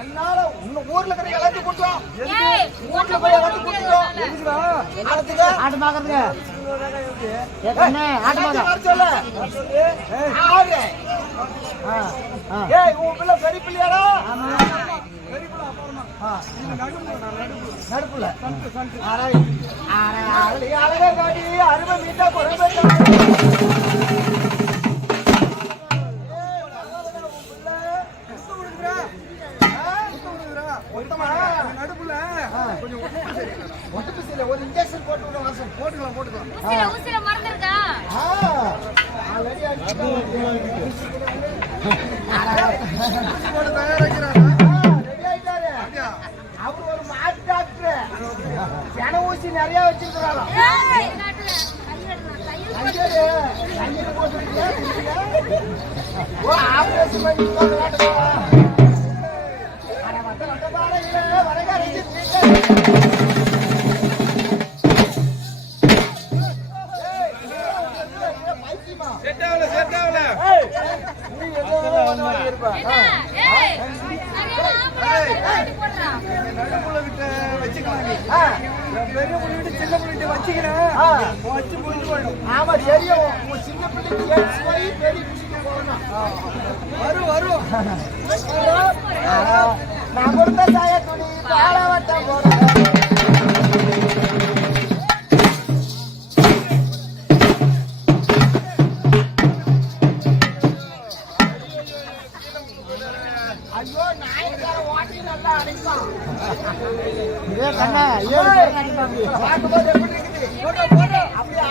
என்னால உன்ன ஊர்ல இருக்கிற எல்லாத்தையும் கூட்டுவோம். ஊர்ல போய் எல்லாத்தையும் கூட்டுவோம். எதுக்குடா? ஆட்டு பாக்குறதுக்கு. ஆட்டு பாக்க சொல்லு. ஆறு. ஏய் உன் பிள்ளை பெரிய பிள்ளையாடா? ஆமா. பெரிய பிள்ளை அப்புறமா. நடுப்புல. அழகா காட்டி அருமை மீட்டா குறைவே ஒரு இன்ஜெக்ஷன் போட்டு வாசம் போட்டுக்கலாம் ஊசில மறந்துருக்கா அவர் ஒரு மாட்டு டாக்டர் ஜன ஊசி நிறைய வச்சிருக்கிறாரா ஆபரேஷன் பண்ணி ஆமா தெரியும் சின்ன பிள்ளைக்கு போய் பெரிய வரும் வரும் நான் கொடுத்த சாய துணி பாலவட்டம் போறேன் ஐயோ நாயக்கார ஓட்டி நல்லா அடிப்பான் பார்க்கும்போது எப்படி இருக்குது அப்படியே